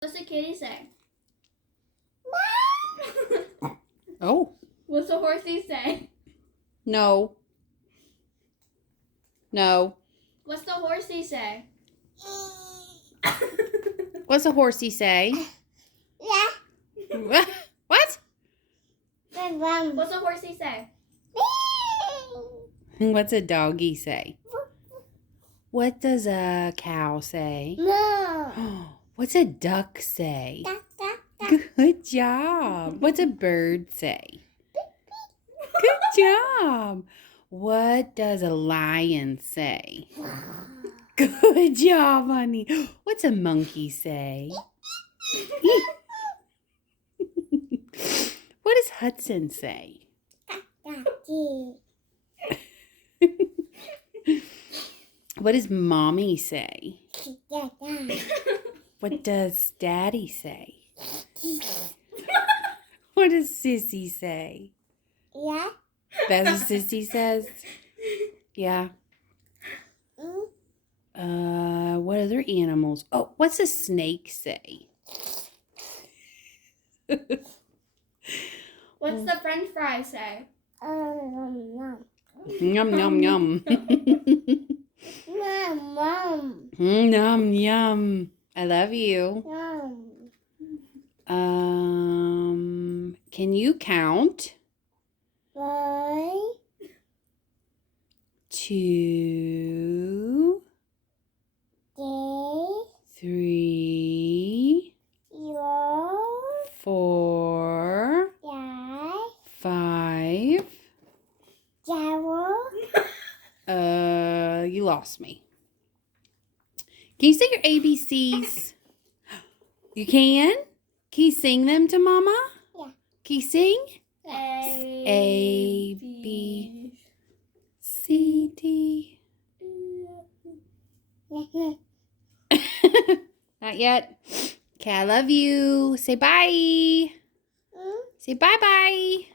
What's the kitty say? Oh. What's the horsey say? No. No. What's the horsey say? What's a horsey say? What? What's the horsey say? What's a doggy say? What does a cow say? What's a duck say? Good job. What's a bird say? Good job. What does a lion say? Good job, honey. What's a monkey say? What does Hudson say? What does Mommy say? What does Daddy say? What does Sissy say? Yeah. That's what Sissy says? Yeah. What other animals? Oh, what's a snake say? What's the French fry say? Yum, yum, yum. Mom. Yum, yum. I love you. Can you count? 1, 2, 3, 4, 5. You lost me. Can you say your ABCs? You can? Can you sing them to Mama? Yeah. Can you sing? A, B, C, D. Not yet. Okay, I love you. Say bye. Say bye-bye.